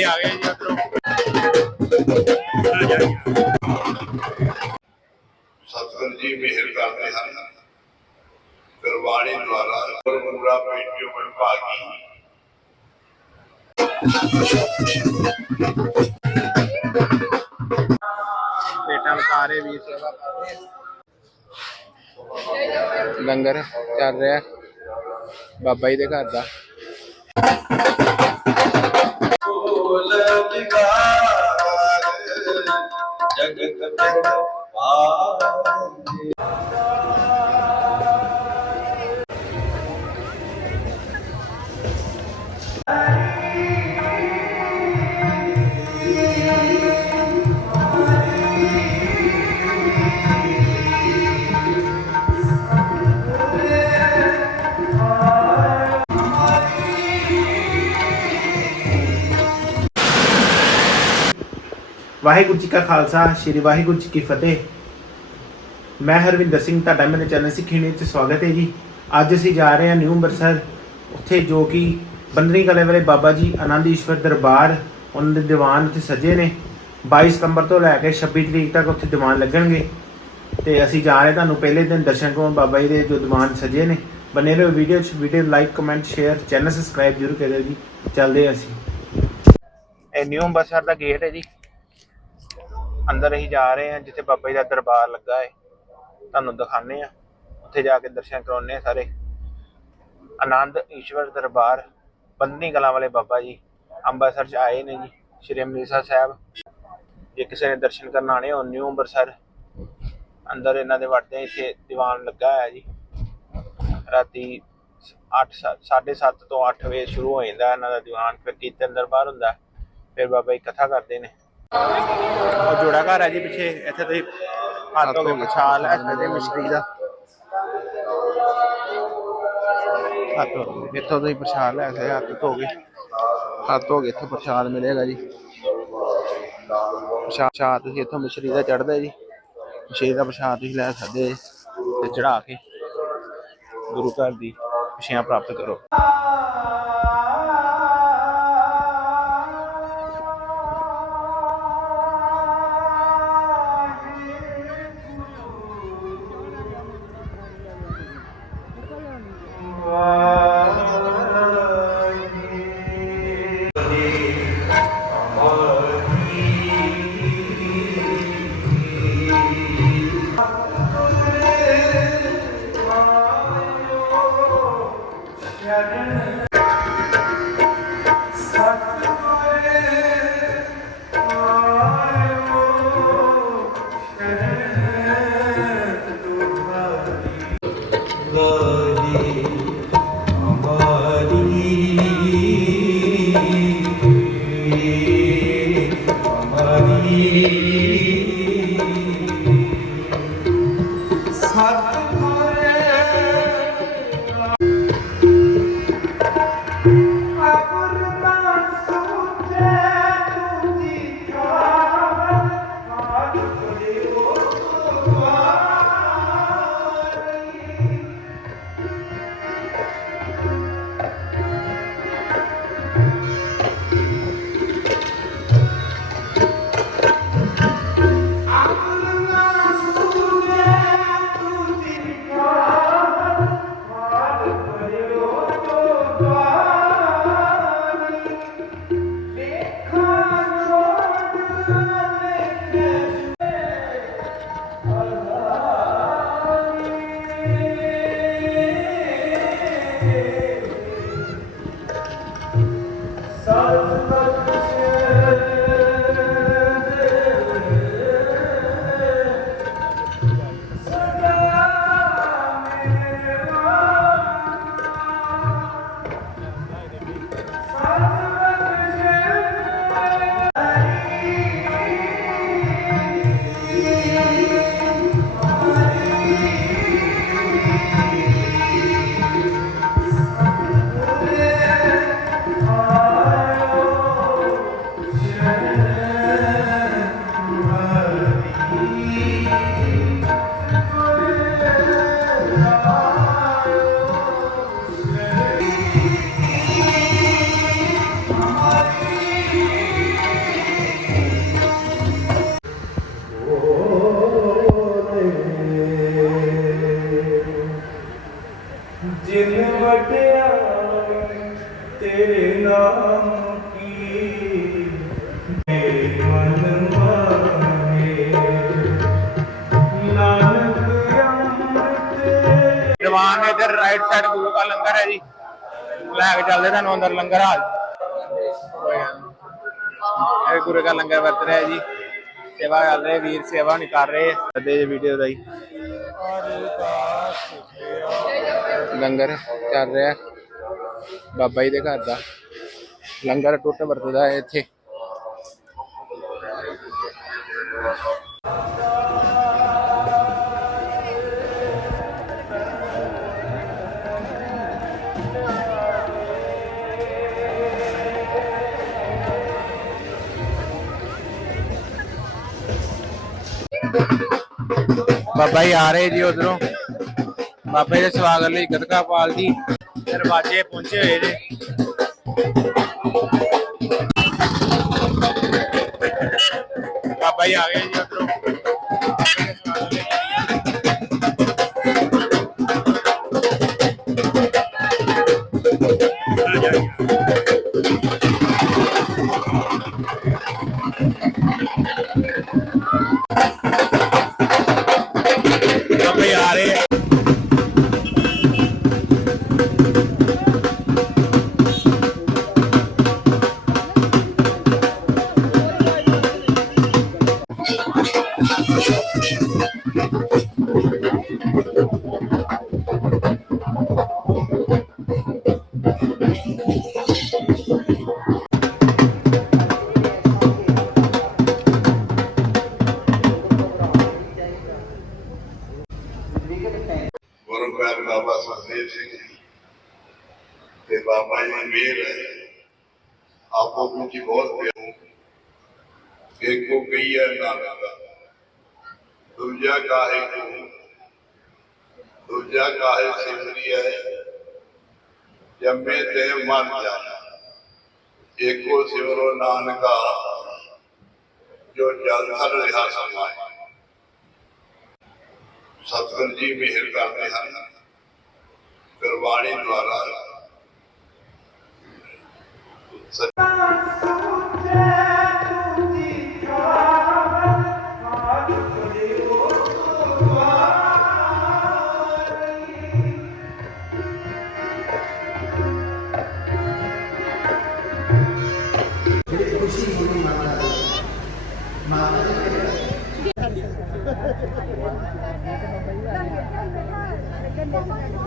ਬਾਈ ਆ ਗਏ ਜੀ ਉਧਰੋਂ ਸਤਿਗੁਰੂ ਜੀ ਮਿਹਰ ਕਰਦੇ ਹਨ। ਗੁਰਬਾਣੀ ਦੁਆਰਾ ਗੁਰਮੁਰਾ ਪੇਟਿਓ ਮਨ ਭਾਗੀ ਪੇਟਾਂ ਲਕਾਰੇ ਵੀ ਸੇਵਾ ਕਰਦੇ ਆ ਲੰਗਰ ਚੱਲ ਰਿਹਾ। ਬਾਬਾ ਜੀ ਦੇ ਘਰ ਦਾ। ਜਗਤ ਪਿੰਡ ਪਾਏ ਵਾਹਿਗੁਰੂ ਜੀ ਕਾ ਖਾਲਸਾ, ਸ੍ਰੀ ਵਾਹਿਗੁਰੂ ਜੀ ਕੀ ਫਤਿਹ। ਮੈਂ ਹਰਵਿੰਦਰ ਸਿੰਘ, ਤੁਹਾਡਾ ਮੇਰੇ ਚੈਨਲ ਸਿੱਖੀ ਨੇ ਤੇ ਸਵਾਗਤ ਹੈ ਜੀ। ਅੱਜ ਅਸੀਂ ਜਾ ਰਹੇ ਹਾਂ ਨਿਊ ਅੰਮ੍ਰਿਤਸਰ, ਉੱਥੇ ਜੋ ਕਿ ਬੰਦਰੀ ਕਲੇ ਵਾਲੇ ਬਾਬਾ ਜੀ ਆਨੰਦ ਈਸ਼ਵਰ ਦਰਬਾਰ, ਉਹਨਾਂ ਦੇ ਦੀਵਾਨ ਉੱਥੇ ਸਜੇ ਨੇ। 22 ਸਤੰਬਰ ਤੋਂ ਲੈ ਕੇ 26 ਤਰੀਕ ਤੱਕ ਉੱਥੇ ਦੀਵਾਨ ਲੱਗਣਗੇ। ਤੇ ਅਸੀਂ ਜਾ ਰਹੇ ਤੁਹਾਨੂੰ ਪਹਿਲੇ ਦਿਨ ਦਰਸ਼ਨ ਕਰਵਾਉਣ ਬਾਬਾ ਜੀ ਦੇ ਜੋ ਦੀਵਾਨ ਸਜੇ ਨੇ। ਬਨੇ ਰਹੋ ਵੀਡੀਓ 'ਚ, video like comment share channel subscribe ਜ਼ਰੂਰ ਕਰਿਓ ਜੀ। ਚੱਲਦੇ ਹਾਂ ਅਸੀਂ। ਇਹ ਨਿਊ ਅੰਮ੍ਰਿਤਸਰ ਦਾ ਗੇਟ ਹੈ ਜੀ। ਅੰਦਰ ਅਸੀਂ ਜਾ ਰਹੇ ਹਾਂ, ਜਿੱਥੇ ਬਾਬਾ ਜੀ ਦਾ ਦਰਬਾਰ ਲੱਗਾ ਹੈ। ਤੁਹਾਨੂੰ ਦਿਖਾਣੇ ਆ ਉੱਥੇ ਜਾ ਕੇ ਦਰਸ਼ਨ ਕਰਾਉਣੇ ਆ ਸਾਰੇ। ਆਨੰਦ ਈਸ਼ਵਰ ਦਰਬਾਰ ਬੰਦਨੀ ਕਲਾਂ ਵਾਲੇ ਬਾਬਾ ਜੀ ਅੰਮ੍ਰਿਤਸਰ ਚ ਆਏ ਨੇ ਜੀ, ਸ਼੍ਰੀ ਅੰਮ੍ਰਿਤਸਰ ਸਾਹਿਬ। ਜੇ ਕਿਸੇ ਨੇ ਦਰਸ਼ਨ ਕਰਨ ਆਣੇ ਹੋ, ਨਿਊ ਅੰਮ੍ਰਿਤਸਰ ਅੰਦਰ ਇਹਨਾਂ ਦੇ ਵੜਦੇ ਇੱਥੇ ਦੀਵਾਨ ਲੱਗਾ ਹੈ ਜੀ। ਰਾਤੀ 8 7:30 ਤੋਂ 8 ਵਜੇ ਸ਼ੁਰੂ ਹੋ ਜਾਂਦਾ ਇਹਨਾਂ ਦਾ ਦੀਵਾਨ, ਫਿਰ ਕੀਰਤਨ ਦਰਬਾਰ ਹੁੰਦਾ। ਫਿਰ ਬਾਬਾ ਜੀ ਕਥਾ ਕਰਦੇ ਨੇ। ਉਹ ਜੋੜਾ ਘਰ ਹੈ ਜੀ ਪਿੱਛੇ, ਇੱਥੇ ਤੁਸੀਂ ਹੱਥ ਹੋ ਕੇ ਮਛਾਲ ਹੈ ਇੱਥੇ ਮਿਸ਼ਰੀ ਦਾ। ਹੱਥ ਇੱਥੋਂ ਤੁਸੀਂ ਪ੍ਰਸ਼ਾਦ ਲੈ ਸਕਦੇ ਹੱਥ ਧੋ ਕੇ। ਹੱਥ ਹੋ ਗਏ ਇੱਥੇ ਪ੍ਰਸ਼ਾਦ ਮਿਲੇਗਾ ਜੀ। ਪ੍ਰਸ਼ਾਦ ਪ੍ਰਸ਼ਾਦ ਤੁਸੀਂ ਇੱਥੋਂ ਮਿਸ਼ਰੀ ਦਾ ਚੜਦਾ ਜੀ। ਮਿਸ਼ਰੀ ਦਾ ਪ੍ਰਸ਼ਾਦ ਤੁਸੀਂ ਲੈ ਸਕਦੇ ਤੇ ਚੜਾ ਕੇ ਗੁਰੂ ਘਰ ਦੀ ਖੁਸ਼ੀਆਂ ਪ੍ਰਾਪਤ ਕਰੋ। love. ਹੈ ਜੀ। ਲੈ ਕੇ ਚੱਲਦੇ ਤੁਹਾਨੂੰ ਅੰਦਰ ਲੰਗਰ ਹਾਲ। ਇਹ ਗੁਰੂ ਦਾ ਲੰਗਰ ਵਰਤ ਰਿਹਾ ਜੀ। ਸੇਵਾ ਕਰ ਰਹੇ, ਵੀਰ ਸੇਵਾ ਨਹੀਂ ਕਰ ਰਹੇ। ਅੱਦੇ ਵੀਡੀਓ ਦਾ ਹੀ। ਲੰਗਰ ਚੱਲ ਰਿਹਾ ਬਾਬਾ ਜੀ ਦੇ ਘਰ ਦਾ। ਲੰਗਰ ਟੁੱਟ ਵਰਤਦਾ ਹੈ ਇੱਥੇ। ਬਾਬਾ ਜੀ ਆ ਰਹੇ ਜੀ ਉਧਰੋਂ। ਬਾਬਾ ਜੀ ਦੇ ਸਵਾਗਤ ਲਈ ਗਤਕਾ ਪਾਲ ਜੀ, ਦਰਵਾਜ਼ੇ ਪਹੁੰਚੇ ਹੋਏ ਨੇ। ਬਾਬਾ ਜੀ ਆ ਗਏ ਗੁਰੂ ਪਿਆਰ ਬਾਬਾ ਸੁਖਦੇਵ ਸਿੰਘ ਜੀ ਤੇ ਬਾਬਾ ਜੀ ਦੀ ਮਿਹਰ ਹੈ। ਆਪੋ ਵਿੱਚ ਬਹੁਤ ਪਿਆਰ ਇੱਕੋ ਕਈ ਹੈ ਨਾਮ ਦੂਜਾ ਕਾਹੇ ਕੋ ਦੂਜਾ ਕਾਹੇ ਸਿਮਰੀ ਹੈ ਜੰਮੇ ਤੇ ਮਰ ਜਾਣਾ। ਏਕੋ ਸਿਮਰੋ ਨਾਨਕਾ, ਜੋ ਜਲ ਥਲ ਰਿਹਾ ਸਮਾਏ। ਸਤਿਗੁਰ ਜੀ ਮਿਹਰ ਕਰਦੇ ਹਨ। ਗੁਰਬਾਣੀ ਦੁਆਰਾ Thank you.